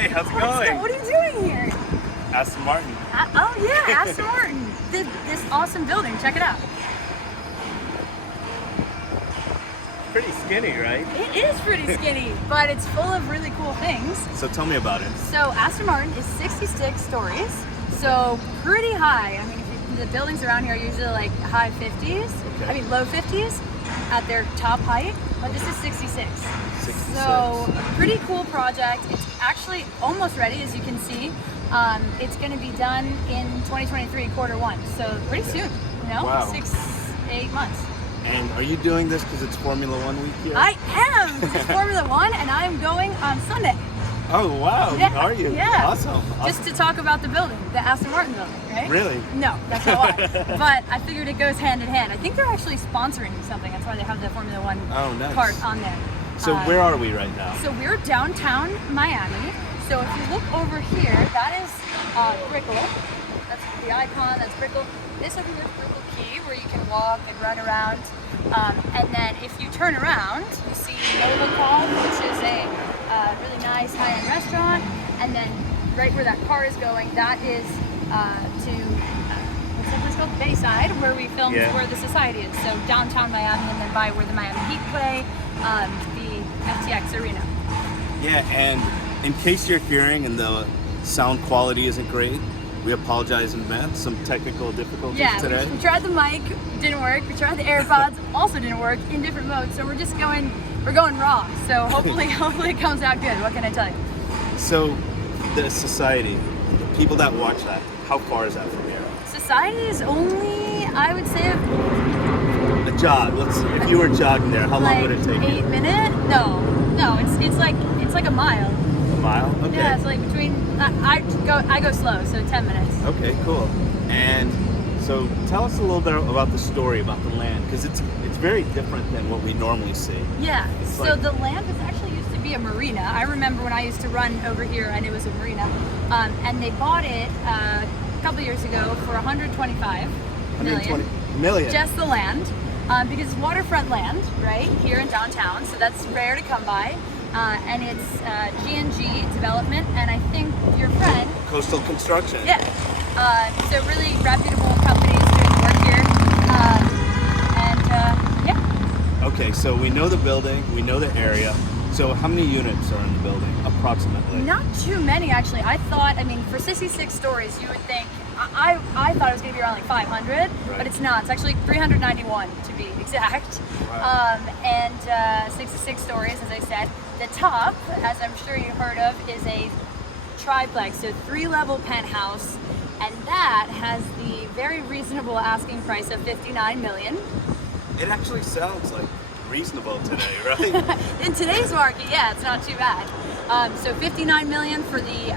Hey, how's it going? What are you doing here? Aston Martin. Oh yeah, Aston Martin. This awesome building. Check it out. Pretty skinny, right? It is pretty skinny, but it's full of really cool things. So tell me about it. So Aston Martin is 66 stories, so pretty high. I mean, the buildings around here are usually like high 50s. Okay. I mean low 50s at their top height, but this is 66. 66. So a pretty cool project. It's actually almost ready, as you can see. It's going to be done in 2023, Q1. So pretty soon, you know, Wow. 6-8 months. And are you doing this because it's Formula One week here? I am. It's Formula One, and I'm going on Sunday. Oh wow, Yeah, are you? yeah. Awesome. Just to talk about the building, the Aston Martin building, right? Really? No, that's not why. But I figured it goes hand in hand. I think they're actually sponsoring something. That's why they have the Formula One nice. part on there. So where are we right now? So we're downtown Miami. So if you look over here, that is Brickell. That's the icon, that's Brickell. This over here is Brickell Key, where you can walk and run around. And then if you turn around, you see Nova Call, which is a really nice high-end restaurant. And then right where that car is going, that is to, what's that place called? Bayside, where we filmed where the Society is. So downtown Miami, and then by where the Miami Heat play, the FTX Arena. Yeah, and in case you're hearing and the sound quality isn't great, we apologize in advance. Some technical difficulties today. We tried the mic, didn't work. We tried the AirPods, also didn't work in different modes. So we're going raw. So hopefully it comes out good. What can I tell you? So the Society, the people that watch that, how far is that from here? Society is only, I would say, A jog. If you were jogging there, how long would it take? 8 minutes? No, it's like a mile. A mile? Okay. Yeah, it's like between. I go slow, so 10 minutes. Okay, cool. And so tell us a little bit about the story about the land, because it's very different than what we normally see. Yeah. It's So like- the land was actually used to be a marina. I remember when I used to run over here, and it was a marina, and they bought it a couple years ago for 125 million. Just the land, because it's waterfront land, right here in downtown. So that's rare to come by. And it's G&G development, and I think your friend... Coastal Construction. Yeah. So really reputable companies doing work here. Yeah. Okay, so we know the building, we know the area. So how many units are in the building, approximately? Not too many, actually. I thought, for 66 stories, you would think... I thought it was going to be around like 500, but it's not. It's actually 391 to be exact. Wow. And 66 stories, as I said. The top, as I'm sure you've heard of, is a triplex, so 3-level penthouse, and that has the very reasonable asking price of $59 million. It actually sounds like reasonable today, right? In today's market, yeah, it's not too bad. So $59 million for the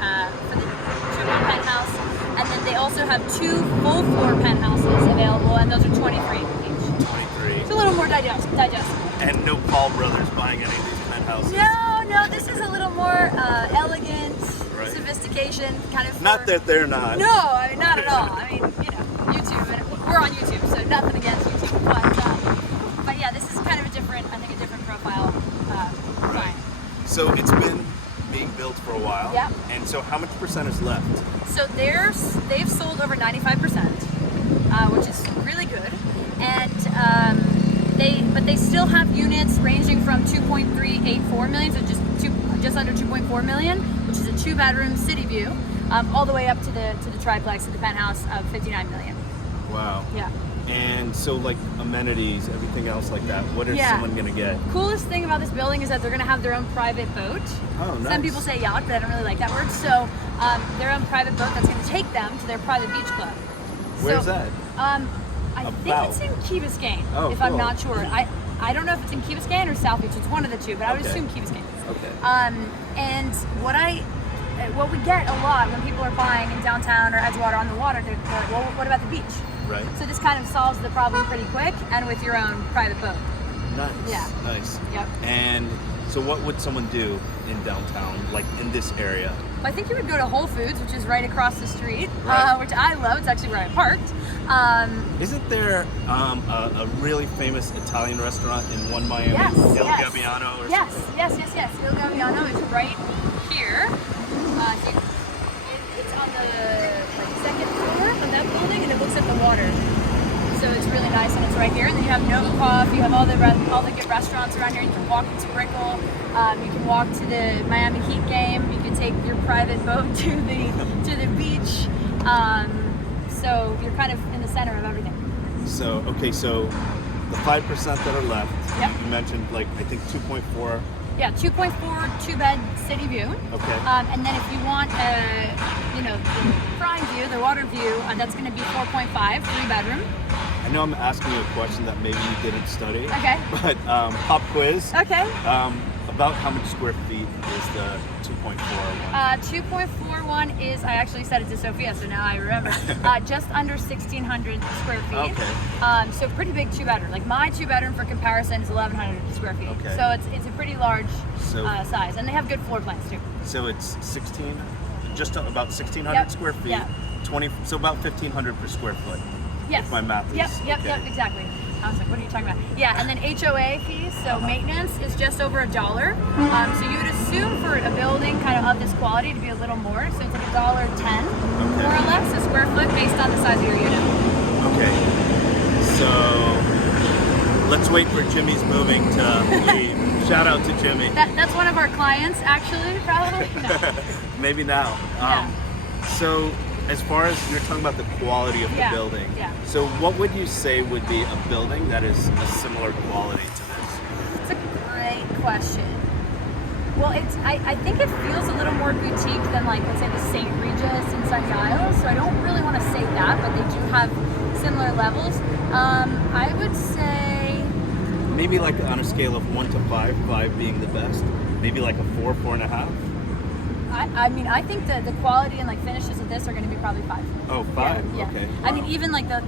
triple penthouse, and then they also have 2 full-floor penthouses available, and those are 23 each. 23. It's a little more digestible. And no Paul Brothers buying any of these penthouses. No, this is a little more elegant, sophistication, kind of. Not that they're not. No, not at all. YouTube, and we're on YouTube, so nothing against YouTube, but yeah, this is kind of a different profile design. So it's been being built for a while. Yeah. And so how much percent is left? So they've sold over 95%, which is really good, and they still have units ranging from 2.384 million, so just under 2.4 million, which is a 2-bedroom city view, all the way up to the triplex of the penthouse of 59 million. Wow. Yeah. And so like amenities, everything else like that, what is someone gonna get? Coolest thing about this building is that they're gonna have their own private boat. Oh, nice. Some people say yacht, but I don't really like that word. So their own private boat that's gonna take them to their private beach club. Where's that? I think it's in Key Biscayne, if I'm not sure. I don't know if it's in Key Biscayne or South Beach. It's one of the two, but I would assume Key Biscayne. Okay. And what we get a lot when people are buying in downtown or Edgewater on the water, they're like, well, what about the beach? Right. So this kind of solves the problem pretty quick, and with your own private boat. Nice. Yeah. Nice. Yep. And so what would someone do in downtown, like in this area? I think you would go to Whole Foods, which is right across the street, Right. which I love. It's actually where I parked. Isn't there a really famous Italian restaurant in one Miami? Yes, Il yes. Gabbiano or Yes, something? yes. Il Gabbiano is right here. It's on the second floor of that building, and it looks at the water. So it's really nice, and it's right here. And then you have Novikov, you have all the good restaurants around here. You can walk into Brickell, you can walk to the Miami Heat game. You can take your private boat to the beach. So you're kind of in the center of everything. So the 5% that are left. Yep. You mentioned I think 2.4. Yeah, 2.4 two-bed city view. Okay. And then if you want the prime view, the water view, that's going to be 4.5, 3-bedroom. I know I'm asking you a question that maybe you didn't study. Okay. But pop quiz. Okay. About how much square feet is the 2.41? 2.41 is, I actually said it to Sophia, so now I remember, just under 1,600 square feet. Okay. So pretty big 2-bedroom. Like my 2-bedroom for comparison is 1,100 square feet. Okay. So it's a pretty large size, and they have good floor plans too. So it's just about 1,600 square feet. Yeah. So about 1,500 per square foot. Yes. If my math is Yep, exactly. I was like, what are you talking about? Yeah, and then HOA fees, so maintenance is just over $1. So you would assume for a building kind of this quality to be a little more. So it's like $1.10 more or less a square foot based on the size of your unit. Okay. So let's wait for Jimmy's moving to leave. Shout out to Jimmy. That's one of our clients, actually, probably. No. Maybe now. So as far as you're talking about the quality of the building, so what would you say would be a building that is a similar quality to this? It's a great question. Well, I think it feels a little more boutique than let's say the St. Regis and Sunny Isles, so I don't really want to say that, but they do have similar levels. I would say maybe on a scale of 1 to 5, 5 being the best, maybe a 4, 4.5. I mean, I think the quality and finishes of this are going to be probably 5. Oh, 5. Yeah. Okay. I mean, even the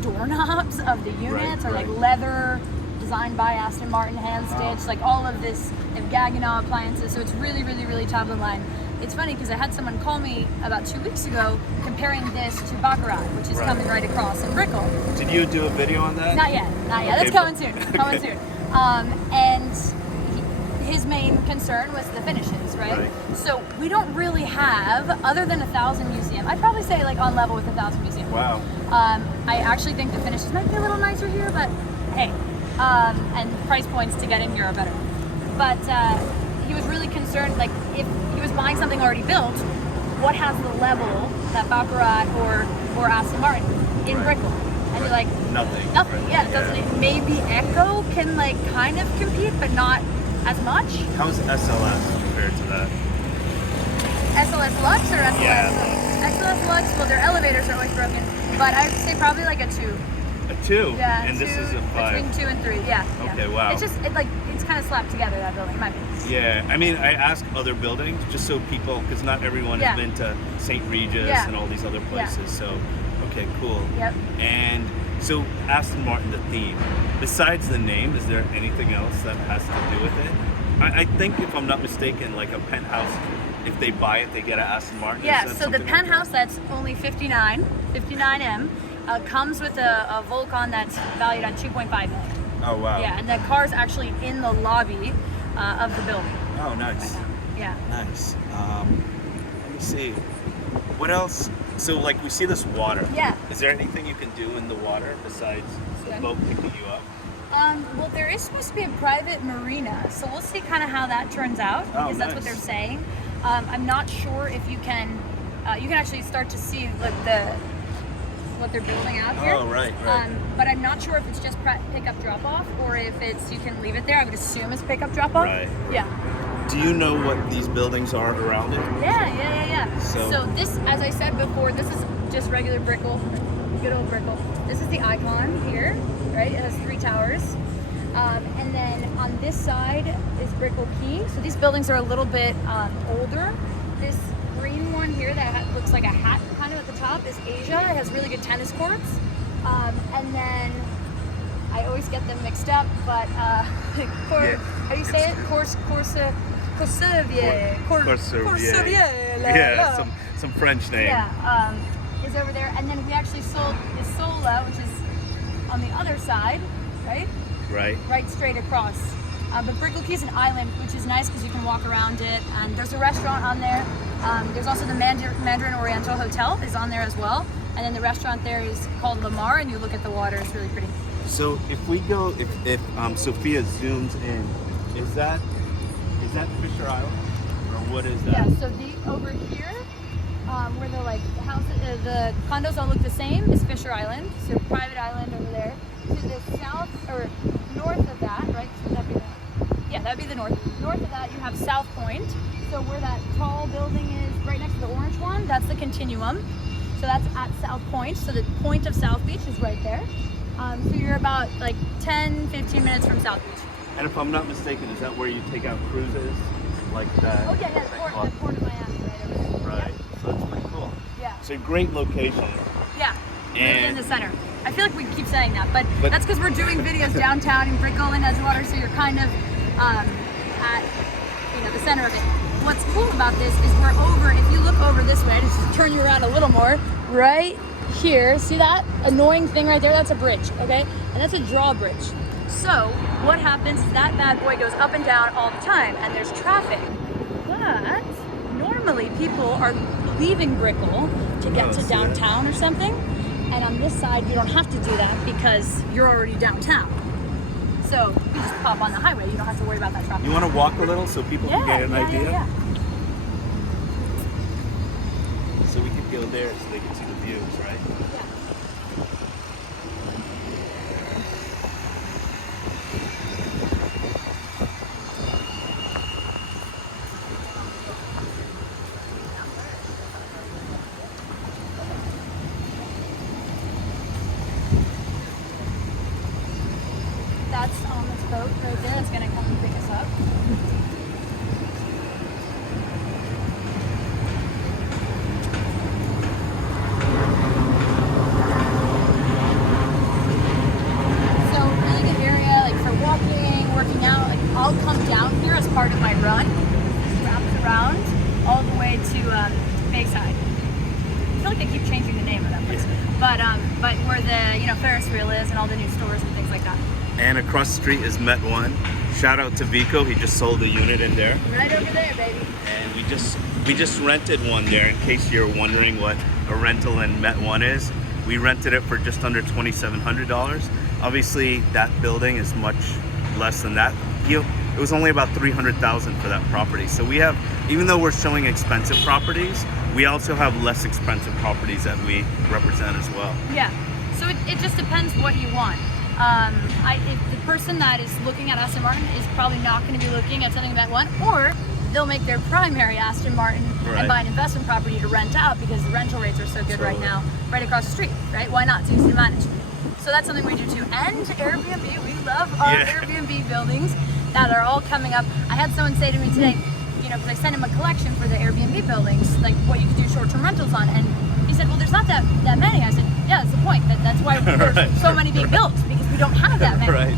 doorknobs of the units are right. leather, designed by Aston Martin, hand stitched. All of this, they have Gaggenau appliances, so it's really, really, really top of the line. It's funny because I had someone call me about 2 weeks ago comparing this to Baccarat, which is coming right across in Brickell. Did you do a video on that? Not yet. Okay, That's coming soon. Coming soon. And his main concern was the finishes, right? So we don't really have, other than 1,000 Museum, I'd probably say on level with 1,000 Museum. Wow. I actually think the finishes might be a little nicer here, but hey, and price points to get in here are better. But he was really concerned, if he was buying something already built, what has the level that Baccarat or Aston Martin in Brickell? And you're like, nothing. Nothing. Yeah, doesn't it? Maybe Echo can kind of compete, but not as much. How's SLS compared to that? SLS Lux or SLS? Yeah. SLS Lux, well, their elevators are always broken, but I would say probably a 2. A 2? Yeah, and 2, this is a 5. Between 2 and 3, yeah. Okay, wow. It's just, it's kind of slapped together, that building, in my opinion. Yeah, I mean, I ask other buildings just so people, because not everyone has been to St. Regis and all these other places, so, okay, cool. Yep. And so Aston Martin, the theme, besides the name, is there anything else that has to do with it? I think, if I'm not mistaken, a Penthouse, if they buy it, they get an Aston Martin. Yeah, so the Penthouse, that's only 59M, comes with a Volcon that's valued at $2.5 million. Oh, wow. Yeah, and the car's actually in the lobby of the building. Oh, nice. Right now. Yeah. Nice. Let me see. What else? So, we see this water. Yeah. Is there anything you can do in the water besides the boat picking you up? Well, there is supposed to be a private marina, so we'll see kind of how that turns out, because that's what they're saying. I'm not sure if you can actually start to see what they're building out here. Oh, right. But I'm not sure if it's just pick-up drop-off or if you can leave it there. I would assume it's pick-up drop-off. Right. Yeah. Do you know what these buildings are around it? Yeah. So this, as I said before, this is just regular Brickell, good old Brickell. This is the Icon here, right? It has 3 towers. And then on this side is Brickell Key. So these buildings are a little bit older. This green one here that looks like a hat kind of at the top is Asia. It has really good tennis courts. And then I always get them mixed up, but how do you say it? Corsavier. Yeah, some French name. Yeah, is over there. And then we actually sold Isola, which is on the other side, right? Right. Right straight across But Brickell Key is an island, which is nice because you can walk around it. And there's a restaurant on there. There's also the Mandarin Oriental Hotel is on there as well. And then the restaurant there is called Lamar, and you look at the water. It's really pretty. So if we go, if Sophia zooms in, is that Fisher Island, or what is that? Yeah. So over here, where the houses, the condos all look the same, is Fisher Island. So private island over there. To the south or north of that, right? So that'd be that'd be the north. North of that, you have South Point. So where that tall building is, right next to the orange one, that's the Continuum. So that's at South Point. So the point of South Beach is right there. So you're about like 10, 15 minutes from South Beach. And if I'm not mistaken, is that where you take out cruises? Like that? Oh yeah, the port of Miami right over there. Right. Yeah. So that's pretty cool. Yeah. It's a great location. Yeah. And Really in the center. I feel like we keep saying that, but that's because we're doing videos downtown in Brickell and Edgewater, so you're kind of at the center of it. What's cool about this is we're over, if you look over this way, just turn you around a little more, right here, see that annoying thing right there? That's a bridge, okay? And that's a drawbridge. So what happens is that bad boy goes up and down all the time, and there's traffic. But normally people are leaving Brickell to get to downtown or something. And on this side, you don't have to do that because you're already downtown. So you just pop on the highway. You don't have to worry about that traffic. You want to walk a little so people can get an idea? Yeah. So we could go there so they can see the views, right? Yeah. That's on this boat right there. It's gonna come and pick us up. So really good area, like for walking, working out. Like I'll come down here as part of my run. Just wraps around all the way to Bayside. I feel like they keep changing the name of that place. But where the Ferris wheel is and all the new stores and things like that. And across the street is Met One. Shout out to Vico, he just sold a unit in there. Right over there, baby. And we just rented one there. In case you're wondering what a rental in Met One is, we rented it for just under $2,700. Obviously, that building is much less than that. It was only about $300,000 for that property. So we have, even though we're showing expensive properties, we also have less expensive properties that we represent as well. Yeah. So it just depends what you want. If the person that is looking at Aston Martin is probably not going to be looking at something about one, or they'll make their primary Aston Martin and buy an investment property to rent out because the rental rates are so good right now, right across the street, right? Why not? It's easy to manage. So that's something we do too. And Airbnb, we love our Airbnb buildings that are all coming up. I had someone say to me today, because I sent him a collection for the Airbnb buildings, like what you could do short-term rentals on, and he said, well, there's not that many. I said, yeah, that's the point. That's why there's so many being built, because we don't have that many. Right.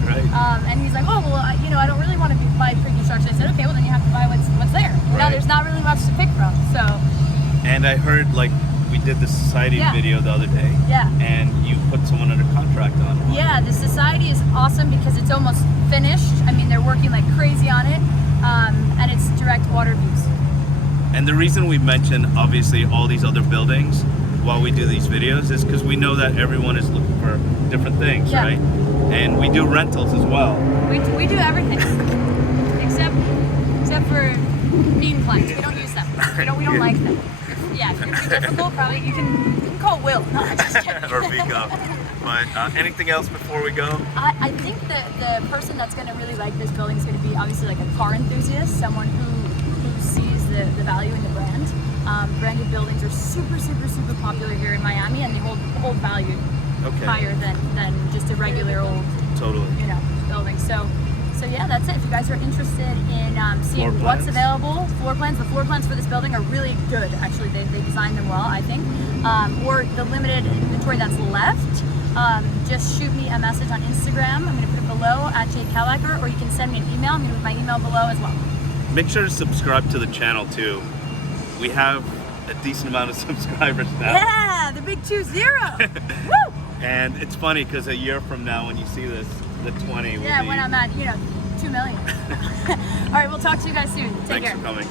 And he's like, oh, well, I don't really want to buy pre-construction. I said, okay, well, then you have to buy what's there. Now there's not really much to pick from, so. And I heard, we did the Society video the other day. Yeah. And you put someone under contract on it. Yeah, the Society is awesome because it's almost finished. I mean, they're working like crazy on it, and it's direct water views. And the reason we mention, obviously, all these other buildings while we do these videos is because we know that everyone is looking for different things, right? And we do rentals as well. We do everything except for mean clients. We don't use them. We don't like them. If you're too difficult, probably you can call Will. No, I'm just kidding. Or Vico. But anything else before we go? I think that the person that's going to really like this building is going to be obviously like a car enthusiast, someone who sees the value in the brand. Branded buildings are super, super, super popular here in Miami, and they hold value higher than just a regular old building. So yeah, that's it. If you guys are interested in seeing what's available, the floor plans for this building are really good. Actually, they designed them well, I think. Or the limited inventory that's left, just shoot me a message on Instagram. I'm going to put it below at @jkallacker, or you can send me an email. I'm going to put my email below as well. Make sure to subscribe to the channel too. We have a decent amount of subscribers now. Yeah, the big 20. Woo! And it's funny because a year from now when you see this, the 20 will be... when I'm at, 2 million. All right, we'll talk to you guys soon. Take Thanks care. for coming.